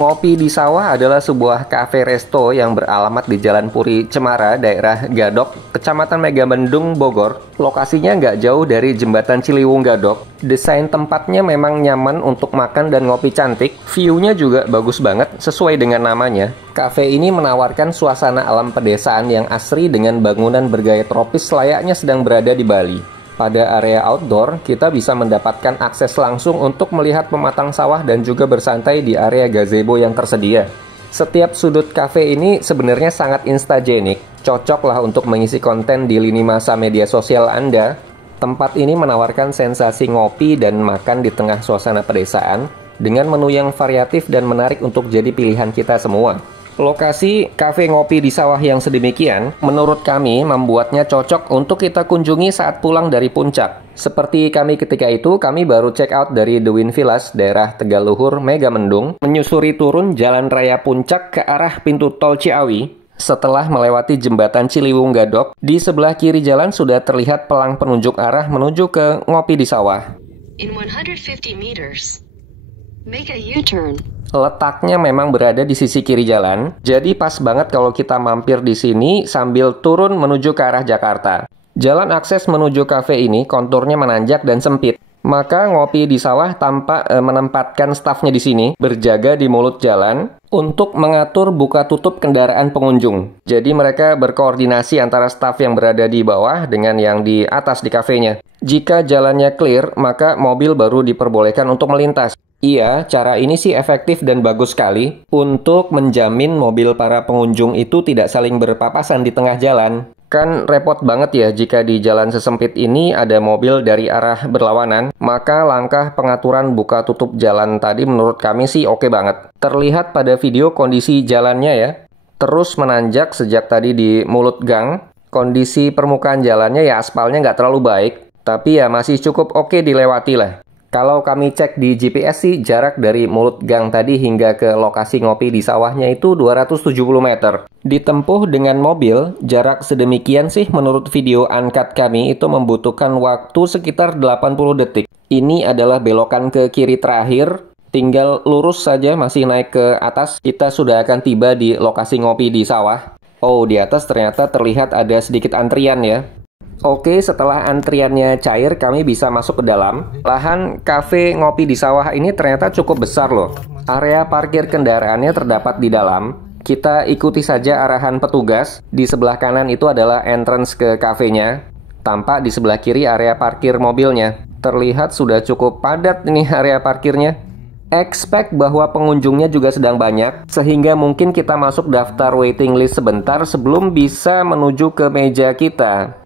Ngopi di Sawah adalah sebuah kafe resto yang beralamat di Jalan Puri Cemara, daerah Gadok, Kecamatan Megamendung, Bogor. Lokasinya nggak jauh dari Jembatan Ciliwung Gadok. Desain tempatnya memang nyaman untuk makan dan ngopi cantik. View-nya juga bagus banget, sesuai dengan namanya. Kafe ini menawarkan suasana alam pedesaan yang asri dengan bangunan bergaya tropis layaknya sedang berada di Bali. Pada area outdoor, kita bisa mendapatkan akses langsung untuk melihat pematang sawah dan juga bersantai di area gazebo yang tersedia. Setiap sudut kafe ini sebenarnya sangat instagenik, cocoklah untuk mengisi konten di lini masa media sosial Anda. Tempat ini menawarkan sensasi ngopi dan makan di tengah suasana pedesaan, dengan menu yang variatif dan menarik untuk jadi pilihan kita semua. Lokasi kafe ngopi di sawah yang sedemikian, menurut kami membuatnya cocok untuk kita kunjungi saat pulang dari puncak. Seperti kami ketika itu, kami baru check out dari The Wind Villas, daerah Tegaluhur, Megamendung, menyusuri turun Jalan Raya Puncak ke arah pintu tol Ciawi. Setelah melewati jembatan Ciliwung Gadok, di sebelah kiri jalan sudah terlihat pelang penunjuk arah menuju ke ngopi di sawah. In 150 meters, make a U-turn. Letaknya memang berada di sisi kiri jalan, jadi pas banget kalau kita mampir di sini sambil turun menuju ke arah Jakarta. Jalan akses menuju kafe ini konturnya menanjak dan sempit. Maka ngopi di sawah tampak menempatkan stafnya di sini, berjaga di mulut jalan untuk mengatur buka tutup kendaraan pengunjung. Jadi mereka berkoordinasi antara staf yang berada di bawah dengan yang di atas di kafenya. Jika jalannya clear, maka mobil baru diperbolehkan untuk melintas. Iya, cara ini sih efektif dan bagus sekali untuk menjamin mobil para pengunjung itu tidak saling berpapasan di tengah jalan. Kan repot banget ya jika di jalan sesempit ini ada mobil dari arah berlawanan, maka langkah pengaturan buka tutup jalan tadi menurut kami sih oke banget. Terlihat pada video kondisi jalannya ya, terus menanjak sejak tadi di mulut gang. Kondisi permukaan jalannya ya aspalnya nggak terlalu baik, tapi ya masih cukup oke dilewati lah. Kalau kami cek di GPS sih, jarak dari mulut gang tadi hingga ke lokasi ngopi di sawahnya itu 270 meter. Ditempuh dengan mobil, jarak sedemikian sih menurut video uncut kami itu membutuhkan waktu sekitar 80 detik. Ini adalah belokan ke kiri terakhir, tinggal lurus saja masih naik ke atas, kita sudah akan tiba di lokasi ngopi di sawah. Oh, di atas ternyata terlihat ada sedikit antrian ya. Oke, setelah antriannya cair, kami bisa masuk ke dalam. Lahan kafe ngopi di sawah ini ternyata cukup besar loh. Area parkir kendaraannya terdapat di dalam. Kita ikuti saja arahan petugas. Di sebelah kanan itu adalah entrance ke kafenya. Tampak di sebelah kiri area parkir mobilnya. Terlihat sudah cukup padat ini area parkirnya. Expect bahwa pengunjungnya juga sedang banyak, sehingga mungkin kita masuk daftar waiting list sebentar sebelum bisa menuju ke meja kita.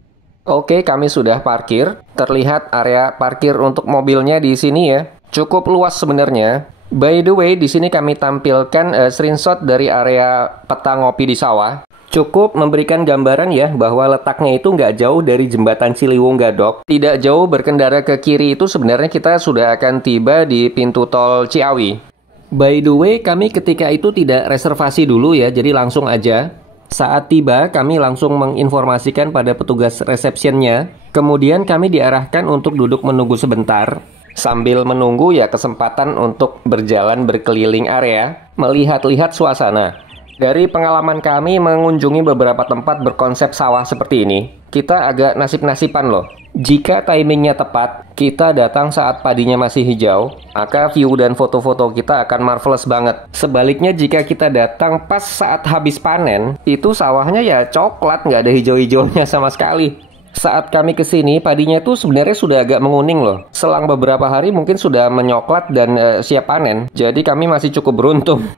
Oke, kami sudah parkir. Terlihat area parkir untuk mobilnya di sini ya. Cukup luas sebenarnya. By the way, di sini kami tampilkan screenshot dari area peta ngopi di sawah. Cukup memberikan gambaran ya bahwa letaknya itu nggak jauh dari jembatan Ciliwung Gadok. Tidak jauh berkendara ke kiri itu sebenarnya kita sudah akan tiba di pintu tol Ciawi. By the way, kami ketika itu tidak reservasi dulu ya, jadi langsung aja. Saat tiba, kami langsung menginformasikan pada petugas resepsionnya. Kemudian kami diarahkan untuk duduk menunggu sebentar. Sambil menunggu ya kesempatan untuk berjalan berkeliling area, melihat-lihat suasana. Dari pengalaman kami mengunjungi beberapa tempat berkonsep sawah seperti ini, kita agak nasib-nasiban loh. Jika timingnya tepat, kita datang saat padinya masih hijau, maka view dan foto-foto kita akan marvelous banget. Sebaliknya jika kita datang pas saat habis panen, itu sawahnya ya coklat, nggak ada hijau-hijaunya sama sekali. Saat kami kesini, padinya tuh sebenarnya sudah agak menguning loh. Selang beberapa hari mungkin sudah menyoklat dan siap panen, jadi kami masih cukup beruntung.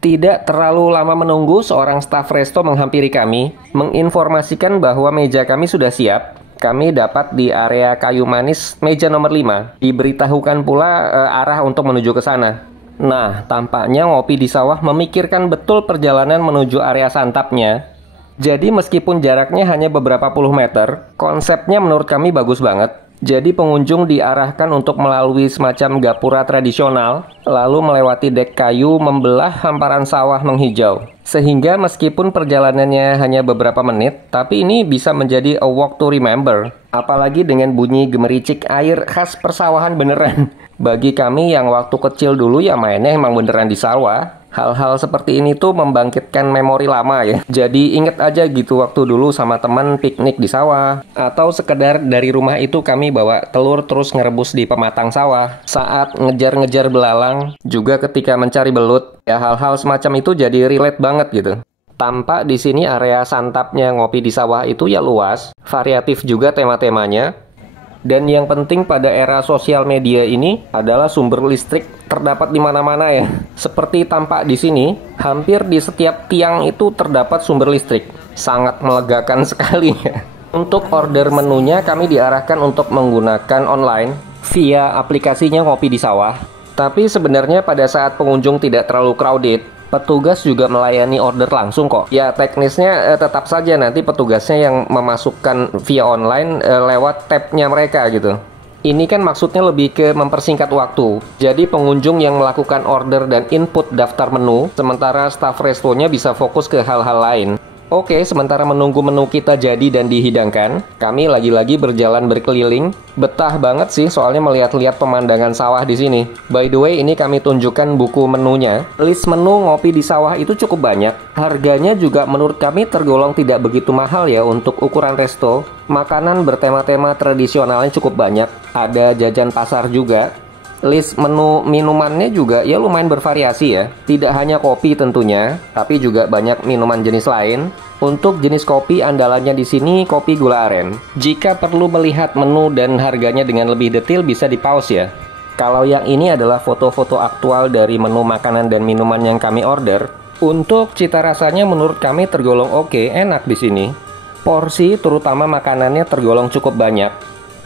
Tidak terlalu lama menunggu, seorang staf resto menghampiri kami, menginformasikan bahwa meja kami sudah siap. Kami dapat di area kayu manis meja nomor 5. Diberitahukan pula arah untuk menuju ke sana. Nah, tampaknya ngopi di sawah memikirkan betul perjalanan menuju area santapnya. Jadi meskipun jaraknya hanya beberapa puluh meter, konsepnya menurut kami bagus banget. Jadi pengunjung diarahkan untuk melalui semacam gapura tradisional, lalu melewati dek kayu membelah hamparan sawah menghijau. Sehingga meskipun perjalanannya hanya beberapa menit, tapi ini bisa menjadi a walk to remember. Apalagi dengan bunyi gemericik air khas persawahan beneran. Bagi kami yang waktu kecil dulu ya mainnya emang beneran di sawah. Hal-hal seperti ini tuh membangkitkan memori lama ya. Jadi inget aja gitu waktu dulu sama teman piknik di sawah. Atau sekedar dari rumah itu kami bawa telur terus ngerebus di pematang sawah. Saat ngejar-ngejar belalang, juga ketika mencari belut. Ya hal-hal semacam itu jadi relate banget gitu. Tampak di sini area santapnya ngopi di sawah itu ya luas. Variatif juga tema-temanya. Dan yang penting pada era sosial media ini adalah sumber listrik terdapat di mana-mana ya. Seperti tampak di sini, hampir di setiap tiang itu terdapat sumber listrik. Sangat melegakan sekali ya. Untuk order menunya kami diarahkan untuk menggunakan online via aplikasinya Ngopi di Sawah. Tapi sebenarnya pada saat pengunjung tidak terlalu crowded, petugas juga melayani order langsung kok. Ya teknisnya tetap saja nanti petugasnya yang memasukkan via online lewat tab-nya mereka gitu. Ini kan maksudnya lebih ke mempersingkat waktu. Jadi pengunjung yang melakukan order dan input daftar menu, sementara staf restonya bisa fokus ke hal-hal lain. Oke, sementara menunggu menu kita jadi dan dihidangkan, kami lagi-lagi berjalan berkeliling. Betah banget sih soalnya melihat-lihat pemandangan sawah di sini. By the way, ini kami tunjukkan buku menunya. List menu ngopi di sawah itu cukup banyak. Harganya juga menurut kami tergolong tidak begitu mahal ya untuk ukuran resto. Makanan bertema-tema tradisionalnya cukup banyak. Ada jajan pasar juga. List menu minumannya juga ya lumayan bervariasi ya. Tidak hanya kopi tentunya, tapi juga banyak minuman jenis lain. Untuk jenis kopi andalannya di sini kopi gula aren. Jika perlu melihat menu dan harganya dengan lebih detail bisa di-pause ya. Kalau yang ini adalah foto-foto aktual dari menu makanan dan minuman yang kami order. Untuk cita rasanya menurut kami tergolong oke, enak di sini. Porsi terutama makanannya tergolong cukup banyak.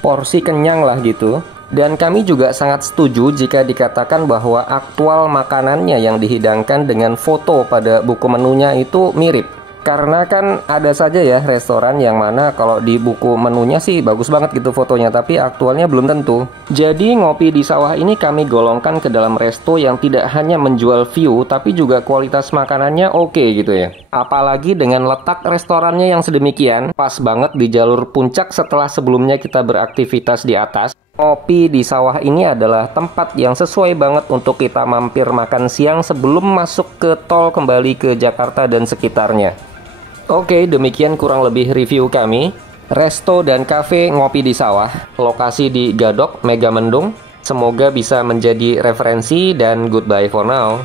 Porsi kenyang lah gitu. Dan kami juga sangat setuju jika dikatakan bahwa aktual makanannya yang dihidangkan dengan foto pada buku menunya itu mirip. Karena kan ada saja ya restoran yang mana kalau di buku menunya sih bagus banget gitu fotonya, tapi aktualnya belum tentu. Jadi ngopi di sawah ini kami golongkan ke dalam resto yang tidak hanya menjual view, tapi juga kualitas makanannya oke gitu ya. Apalagi dengan letak restorannya yang sedemikian, pas banget di jalur puncak setelah sebelumnya kita beraktivitas di atas. Ngopi di sawah ini adalah tempat yang sesuai banget untuk kita mampir makan siang sebelum masuk ke tol kembali ke Jakarta dan sekitarnya. Oke, demikian kurang lebih review kami. Resto dan cafe Ngopi di Sawah, lokasi di Gadok, Megamendung. Semoga bisa menjadi referensi dan goodbye for now.